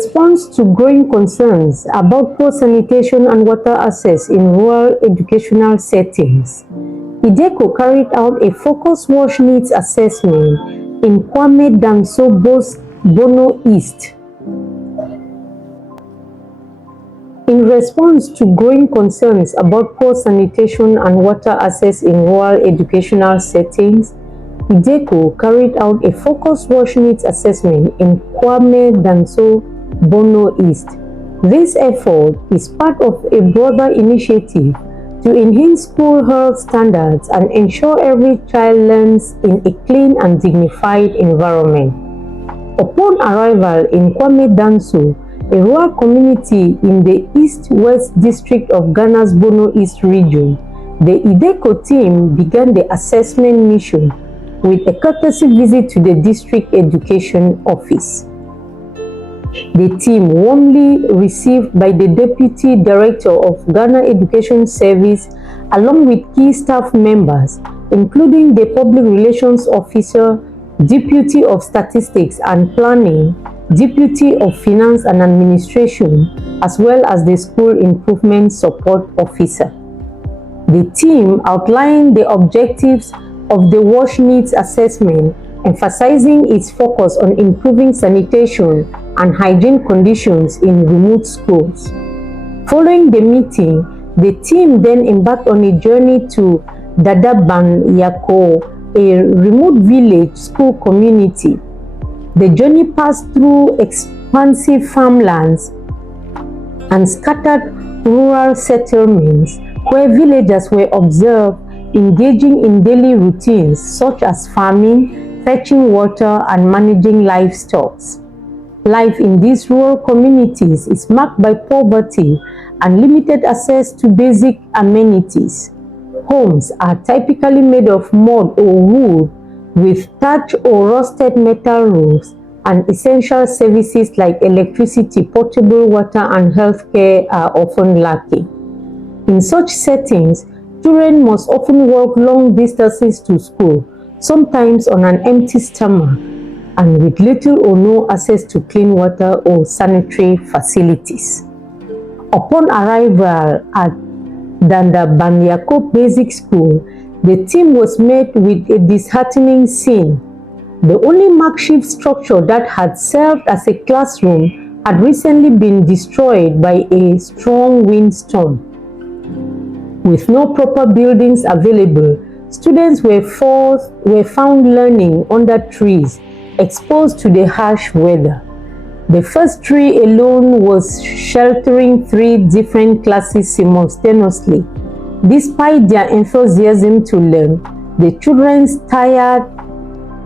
response to growing concerns about poor sanitation and water access in rural educational settings, IDECO carried out a focused wash needs assessment in Kwame Dansobo's Bono East. In response to growing concerns about poor sanitation and water access in rural educational settings, IDECO carried out a focused wash needs assessment in Kwame Danso Bono East. This effort is part of a broader initiative to enhance school health standards and ensure every child learns in a clean and dignified environment. Upon arrival in Kwame Danso, a rural community in the East-West District of Ghana's Bono East region, the IDECO team began the assessment mission with a courtesy visit to the District Education Office. The team, warmly received by the Deputy Director of Ghana Education Service along with key staff members, including the Public Relations Officer, Deputy of Statistics and Planning, Deputy of Finance and Administration, as well as the School Improvement Support Officer. The team outlined the objectives of the wash needs assessment, emphasizing its focus on improving sanitation and hygiene conditions in remote schools. Following the meeting, the team then embarked on a journey to Dada Banyarko, a remote village school community. The journey passed through expansive farmlands and scattered rural settlements where villagers were observed engaging in daily routines such as farming, fetching water, and managing livestock. Life in these rural communities is marked by poverty and limited access to basic amenities. Homes are typically made of mud or wood with thatch or rusted metal roofs, and essential services like electricity, potable water, and healthcare are often lacking. In such settings, children must often walk long distances to school, sometimes on an empty stomach, and with little or no access to clean water or sanitary facilities. Upon arrival at Dada Banyarko Basic School, the team was met with a disheartening scene. The only makeshift structure that had served as a classroom had recently been destroyed by a strong windstorm. With no proper buildings available, students were found learning under trees, exposed to the harsh weather. The first tree alone was sheltering 3 different classes simultaneously. Despite their enthusiasm to learn, the children's tired,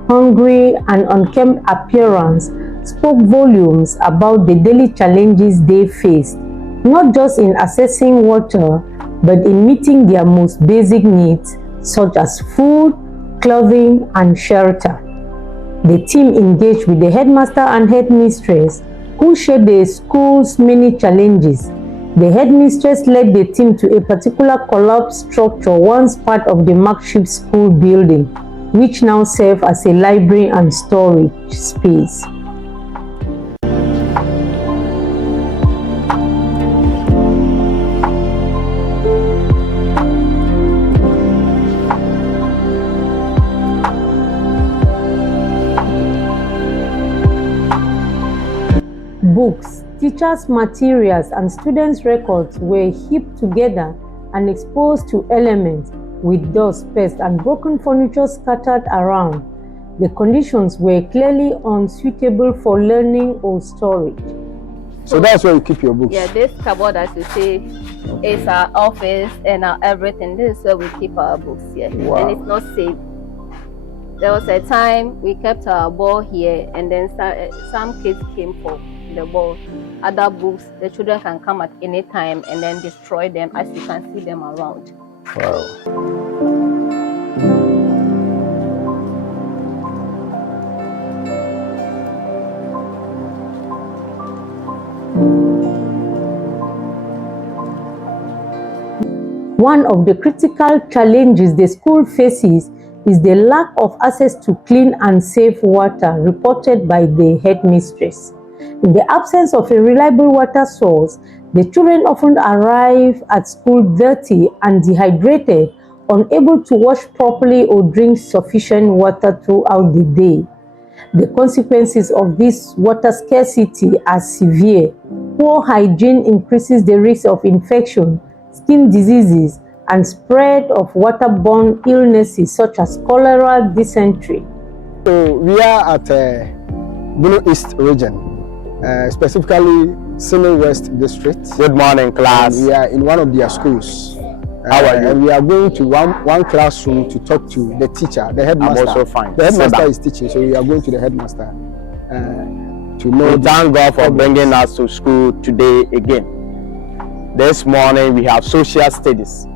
hungry, and unkempt appearance spoke volumes about the daily challenges they faced, not just in accessing water, but in meeting their most basic needs, such as food, clothing, and shelter. The team engaged with the headmaster and headmistress, who shared the school's many challenges. The headmistress led the team to a particular collapsed structure once part of the makeshift school building, which now serves as a library and storage space. Books, teachers' materials, and students' records were heaped together and exposed to elements with dust, pests, and broken furniture scattered around. The conditions were clearly unsuitable for learning or storage. So that's where you keep your books? Yeah, this cupboard, as you see, is our office and our everything. This is where we keep our books here. Wow. And it's not safe. There was a time we kept our ball here, and then some kids came for the ball. Other books, the children can come at any time and then destroy them, as you can see them around. Wow. One of the critical challenges the school faces is the lack of access to clean and safe water, reported by the headmistress. In the absence of a reliable water source, the children often arrive at school dirty and dehydrated, unable to wash properly or drink sufficient water throughout the day. The consequences of this water scarcity are severe. Poor hygiene increases the risk of infection, skin diseases, and spread of waterborne illnesses such as cholera, dysentery. So we are at Bono East region, specifically Sene West District. Good morning, class. And we are in one of their schools. How are you? And we are going to one classroom to talk to the teacher, the headmaster. I'm also fine. The headmaster is teaching, so we are going to the headmaster to know. We thank God for bringing us to school today again. This morning we have social studies,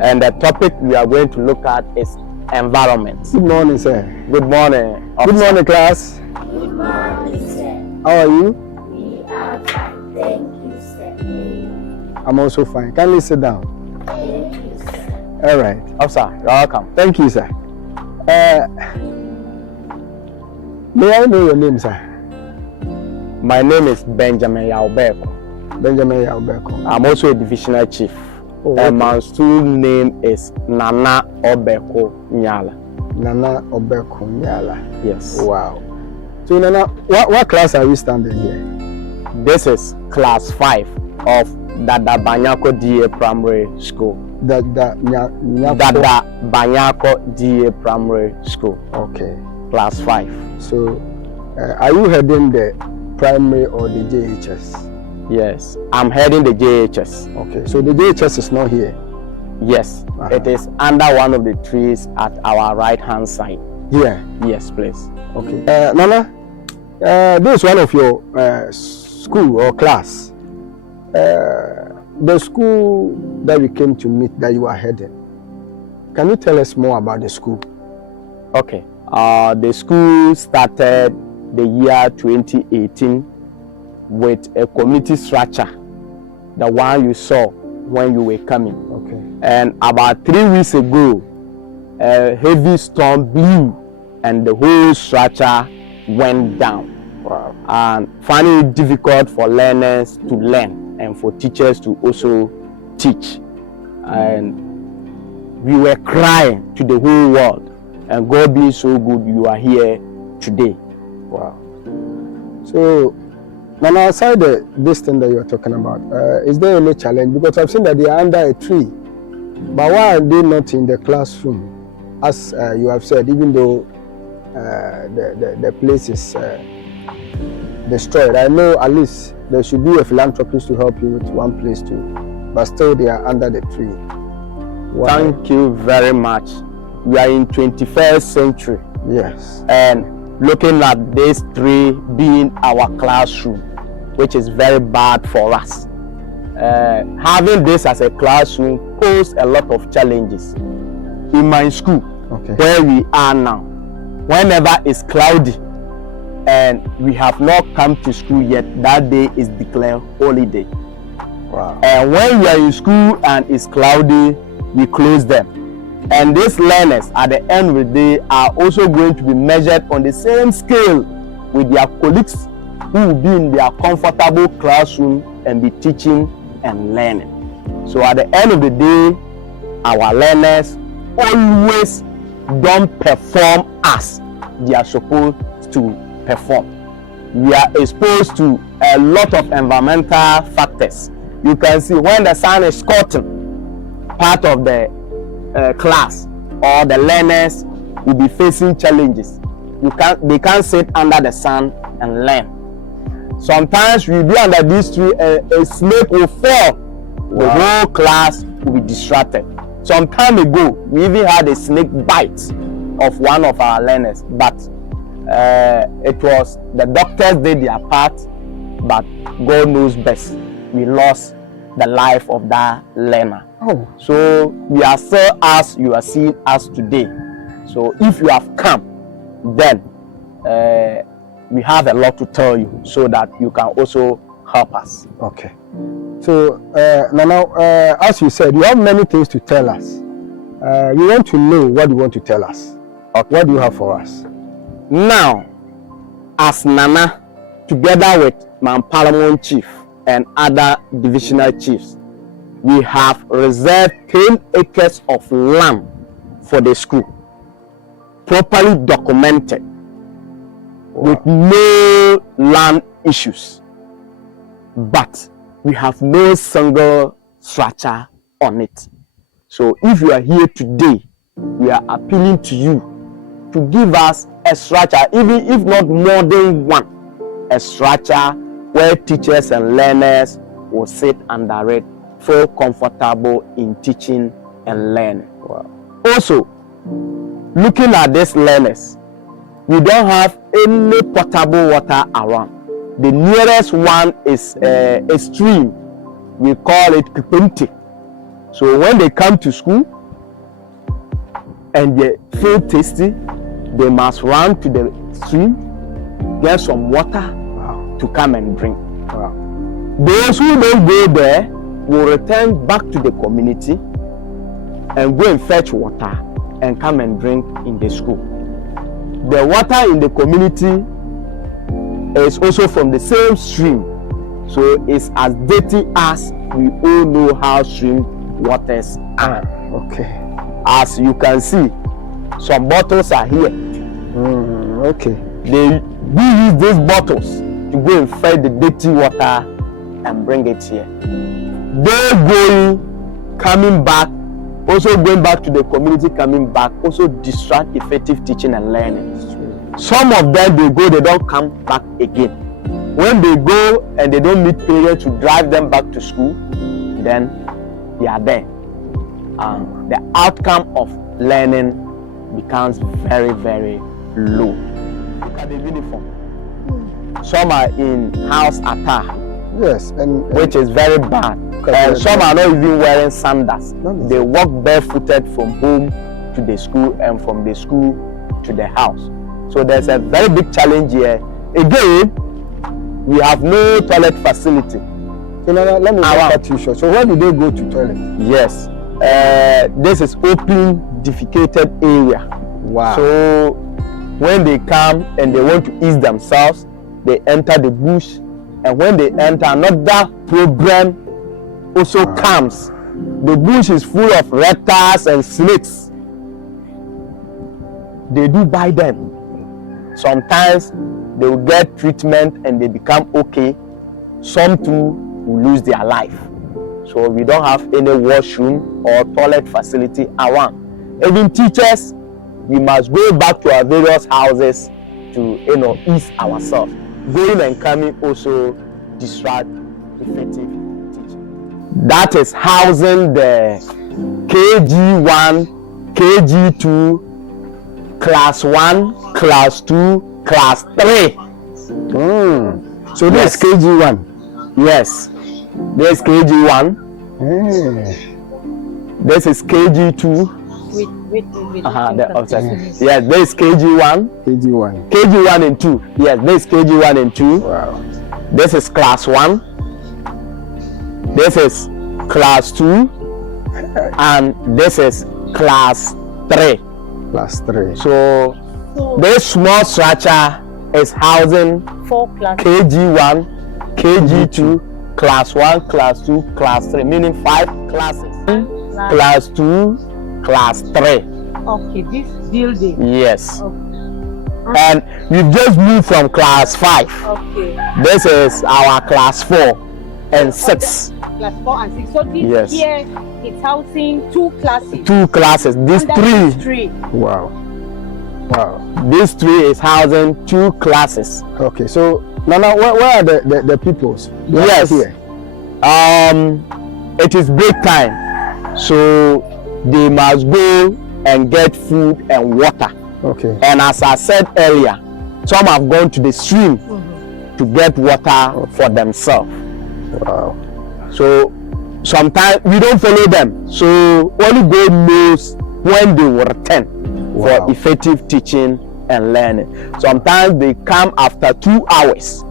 and the topic we are going to look at is environment. Good morning, sir. Good morning. Good morning, class. Good morning, sir. How are you? We are fine. Thank you, sir. I'm also fine. Kindly sit down. Thank you, sir. All right. Officer, you're welcome. Thank you, sir. May I know your name, sir? My name is Benjamin Yaubeko. Benjamin Yaubeko. I'm also a divisional chief. Oh, and my school name is Nana Obeko Nyala. Nana Obeko Nyala. Yes. Wow. So, Nana, what class are we standing here? This is class 5 of Dada Banyarko DA Primary School. Dada Banyarko DA Primary School. Okay. Class 5. So, are you heading the primary or the JHS? Yes, I'm heading the JHS. Okay. So the JHS is not here. Yes, it is under one of the trees at our right-hand side. Here. Yes, please. Okay. Nana, this is one of your school or class. The school that we came to meet that you are heading. Can you tell us more about the school? Okay. The school started the year 2018 with a committee structure, the one you saw when you were coming. Okay. And about 3 weeks ago, a heavy storm blew and the whole structure went down. Wow. And finding it difficult for learners to learn and for teachers to also teach. And we were crying to the whole world. And God being so good, you are here today. Wow. So, Nana, outside this thing that you're talking about, is there any challenge? Because I've seen that they are under a tree. But why are they not in the classroom? As you have said, even though the place is destroyed. I know at least there should be a philanthropist to help you with one place too. But still they are under the tree. Why? Thank you very much. We are in 21st century. Yes. And looking at this tree being our classroom, which is very bad for us. Having this as a classroom poses a lot of challenges. In my school, where we are now, whenever it's cloudy and we have not come to school yet, that day is declared holiday. Wow. And when we are in school and it's cloudy, we close them. And these learners at the end of the day are also going to be measured on the same scale with their colleagues who will be in their comfortable classroom and be teaching and learning. So at the end of the day, our learners always don't perform as they are supposed to perform. We are exposed to a lot of environmental factors. You can see when the sun is scorching, part of the class or the learners will be facing challenges. They can't sit under the sun and learn. Sometimes we be under this tree, a snake will fall. Wow. The whole class will be distracted. Some time ago, we even had a snake bite of one of our learners, but it was the doctors did their part, but God knows best. We lost the life of that learner. Oh. So we are still as you are seeing us today. So if you have come, then we have a lot to tell you so that you can also help us. Okay. So now, as you said, you have many things to tell us. We want to know what you want to tell us. Okay. What do you have for us? Now, as Nana, together with Paramount Chief and other divisional chiefs, we have reserved 10 acres of land for the school, properly documented, with no land issues. But we have no single structure on it. So if you are here today, we are appealing to you to give us a structure, even if not more than one, a structure where teachers and learners will sit under it, feel comfortable in teaching and learning. Wow. Also, looking at these learners, we don't have any potable water around. The nearest one is a stream. We call it Kipinti. So when they come to school and they feel thirsty, they must run to the stream, get some water to come and drink. Wow. Those who don't go there will return back to the community and go and fetch water and come and drink in the school. The water in the community is also from the same stream, so it's as dirty as we all know how stream waters are. Okay. As you can see, some bottles are here. Okay. They use these bottles to go and fetch the dirty water and bring it here. They're going, coming back, also going back to the community, coming back, also distract effective teaching and learning. Some of them, they go, they don't come back again. When they go and they don't meet parents to drive them back to school, then they are there. The outcome of learning becomes very, very low. Look at the uniform. Some are in house attire. Yes, and which is very bad. And some are not even wearing sandals. They walk barefooted from home to the school and from the school to the house. So there's a very big challenge here. Again, we have no toilet facility. So now let me cut you short. So where do they go to toilet? Yes, this is open defecated area. Wow. So when they come and they want to ease themselves, they enter the bush. And when they enter, another problem also comes. The bush is full of reptiles and snakes. They do bite them. Sometimes they will get treatment and they become okay. Some too will lose their life. So we don't have any washroom or toilet facility around. Even teachers, we must go back to our various houses to ease ourselves. Going and coming also distract effective teaching. That is housing the KG1, KG2, Class 1, Class 2, Class 3. So this is KG1. Yes, this is KG1. This is KG2. Yes, this is KG1. KG1. KG1 and 2. Yes, this is KG1 and 2. Wow. This is Class 1. This is Class 2. And this is Class 3. Class 3. So this small structure is housing 4 classes. KG1, KG2, Class 1, Class 2, Class 3, meaning 5 classes. Class 2, Class 3. Okay, this building. Yes. Okay. And we've just moved from Class 5. Okay. This is our Class 4 and 6. Class 4 and 6. So this Yes. here it's housing 2 classes. 2 classes. This Under this 3. tree. Wow. Wow. This 3 is housing 2 classes. Okay, so Nana, where are the peoples? They are Yes. here. It is break time, so they must go and get food and water. Okay. And as I said earlier, some have gone to the stream to get water for themselves. Wow. So sometimes we don't follow them. So only God knows when they will return Wow. for effective teaching and learning. Sometimes they come after 2 hours,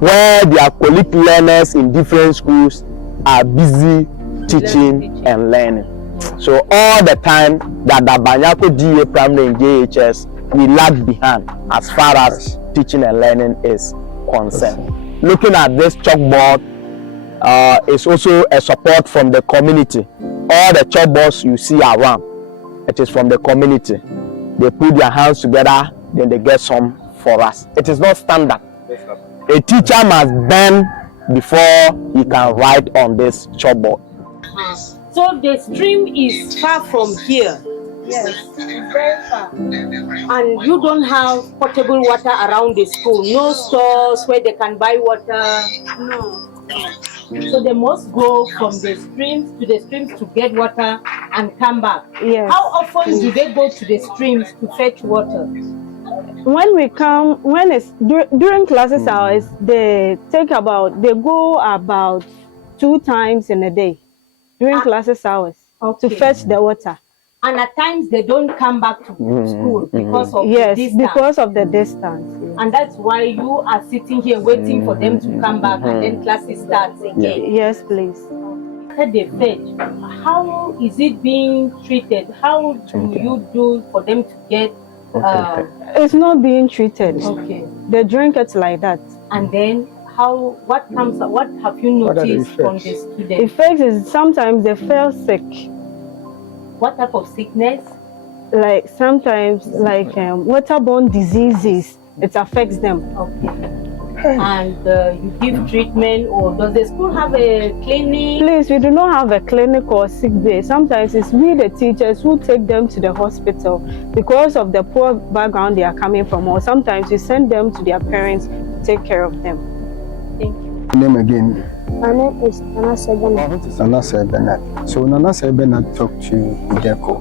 where their colleague learners in different schools are busy teaching and learning. So all the time that Dada Banyarko DA Primary and JHS, we lag behind as far as teaching and learning is concerned. Looking at this chalkboard is also a support from the community. All the chalkboards you see around, it is from the community. They put their hands together, then they get some for us. It is not standard. A teacher must bend before he can write on this chalkboard. So the stream is far from here. Yes, very far. And you don't have potable water around the school. No stores where they can buy water. No. So they must go from the streams to get water and come back. Yes. How often do they go to the streams to fetch water? When we come, when it's during classes hours, they go about 2 times in a day during classes hours to fetch the water. And at times they don't come back to school because of the distance. Because of the distance. Yes. And that's why you are sitting here waiting for them to come back and then classes starts again. Yes, please. After they fetch, how is it being treated? How do you do for them to get? It's not being treated. Okay. They drink it like that. And then what have you noticed from the students? The effects is sometimes they feel sick. What type of sickness? Like sometimes waterborne diseases, it affects them. Okay. And you give treatment, or does the school have a clinic? Please, we do not have a clinic or sick bay. Sometimes it's we, the teachers, who take them to the hospital because of the poor background they are coming from, or sometimes we send them to their parents to take care of them. Thank you. Name again? My name is Nana Sebenat. Nana Sebenat. So Nana Sebenat talked to Ideko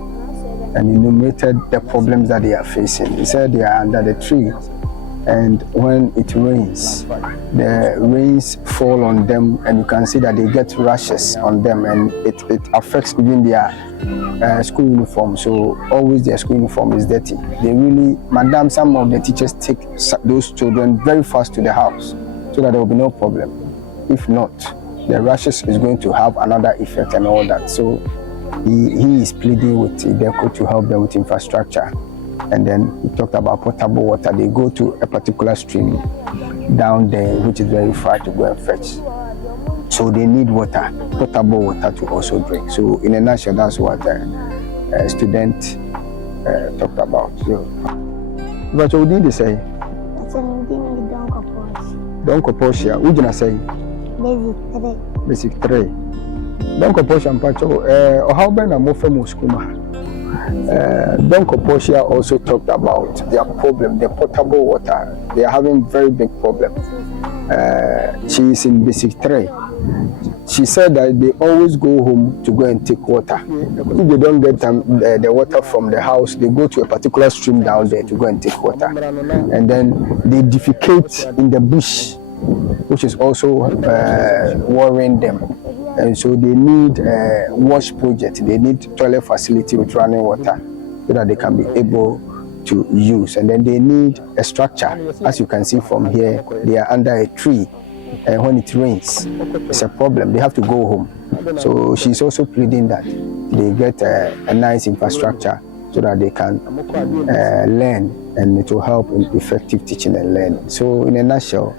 and enumerated the problems that they are facing. He said they are under the tree, and when it rains, the rains fall on them, and you can see that they get rashes on them, and it affects even their school uniform. So always their school uniform is dirty. They really, madam, some of the teachers take those children very fast to the house so that there will be no problem. If not, the rashes is going to have another effect and all that. So he is pleading with Ideko to help them with infrastructure. And then he talked about potable water. They go to a particular stream down there, which is very far to go and fetch. So they need water, potable water to also drink. So in a nutshell, that's what the student talked about. So, but what did they say? Don't Porsche. What did I say? Basic 3. Don't Porsche and Pacho. How about a more famous Kuma? Don Koposia also talked about their problem, the potable water. They are having very big problem. She is in basic 3. She said that they always go home to go and take water. If they don't get the water from the house, they go to a particular stream down there to go and take water. And then they defecate in the bush, which is also worrying them. And so they need a wash project. They need toilet facility with running water so that they can be able to use. And then they need a structure. As you can see from here, they are under a tree. And when it rains, it's a problem. They have to go home. So she's also pleading that they get a nice infrastructure so that they can learn, and it will help in effective teaching and learning. So in a nutshell,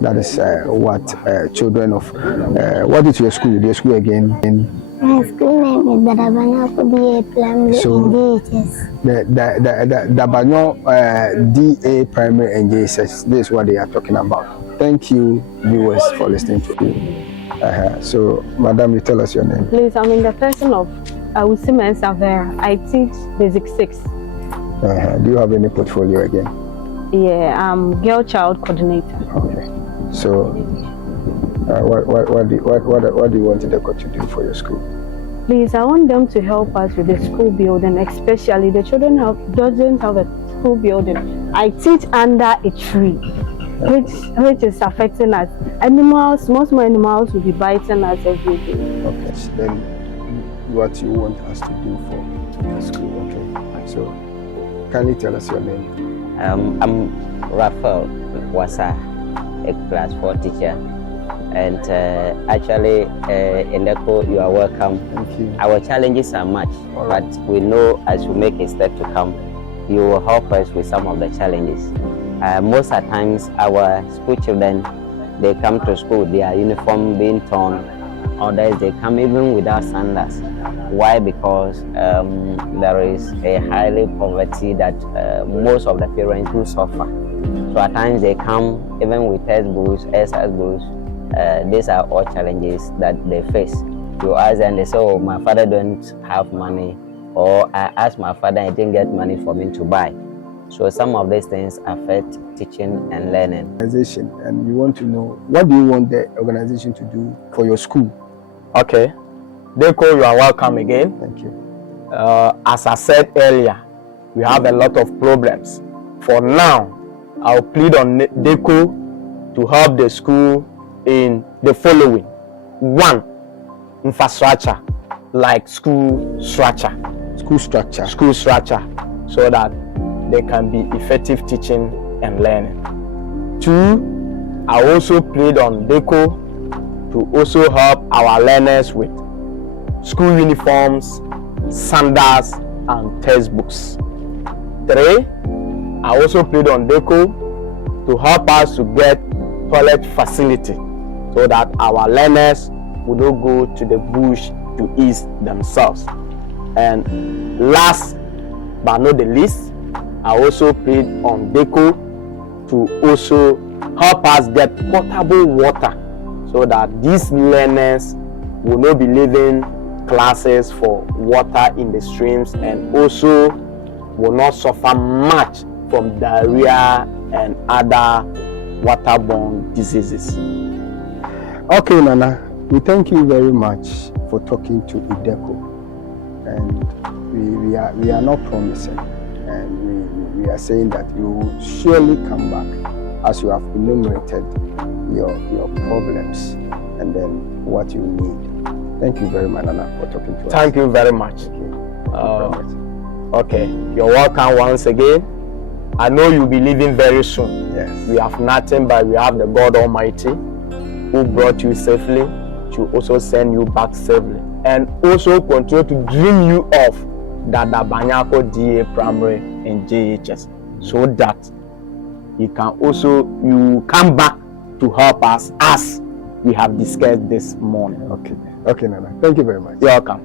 that is what children of what is your school? Your school again? My school name is Dada Banyarko DA Primary and JHS. The Banyo DA Primary and JHS. This is what they are talking about. Thank you, viewers, for listening to you. So, Madam, you tell us your name. Please, I'm in the person of Usima Savera. I teach Basic 6. Do you have any portfolio again? Yeah, I'm girl child coordinator. Okay. So, what do you want Ideko to do for your school? Please, I want them to help us with the school building, especially the children doesn't have a school building. I teach under a tree, which is affecting us. Animals, most animals will be biting us every day. Okay. Then, what you want us to do for the school? Okay. So, can you tell us your name? I'm Raphael Wasa, a class 4 teacher, and actually in Ideko, you are welcome. Thank you. Our challenges are much, but we know as we make a step to come, you will help us with some of the challenges. most at times our school children, they come to school, their uniform being torn. Others, they come even without sandals. Why? Because there is a highly poverty that most of the parents do suffer. So at times they come even with textbooks, exercise books. These are all challenges that they face. You ask them, they say, oh, my father don't have money, or I asked my father, I didn't get money for me to buy. So some of these things affect teaching and learning. Organization, and we want to know, what do you want the organization to do for your school? Okay, Deco, you are welcome again. Thank you. As I said earlier, we have a lot of problems. For now, I'll plead on Deco to help the school in the following. 1, infrastructure, like school structure, so that there can be effective teaching and learning. 2, I also plead on Deco to also help our learners with school uniforms, sandals, and textbooks. 3, I also plead on Deco to help us to get toilet facility so that our learners will not go to the bush to ease themselves. And last but not the least, I also plead on Deco to also help us get potable water so that these learners will not be leaving classes for water in the streams, and also will not suffer much from diarrhea and other waterborne diseases. Okay, Nana, we thank you very much for talking to IDECO, and we are not promising, and we are saying that you will surely come back as you have enumerated your problems and then what you need. Thank you very much, Nana, for talking to us. Thank you very much. Okay, you're welcome once again. I know you'll be leaving very soon. Yes. We have nothing, but we have the God Almighty who brought you safely to also send you back safely, and also continue to dream you of Dada Banyarko DA Primary and JHS, so that you come back to help us as we have discussed this morning. Okay, Nana. Thank you very much. You're welcome.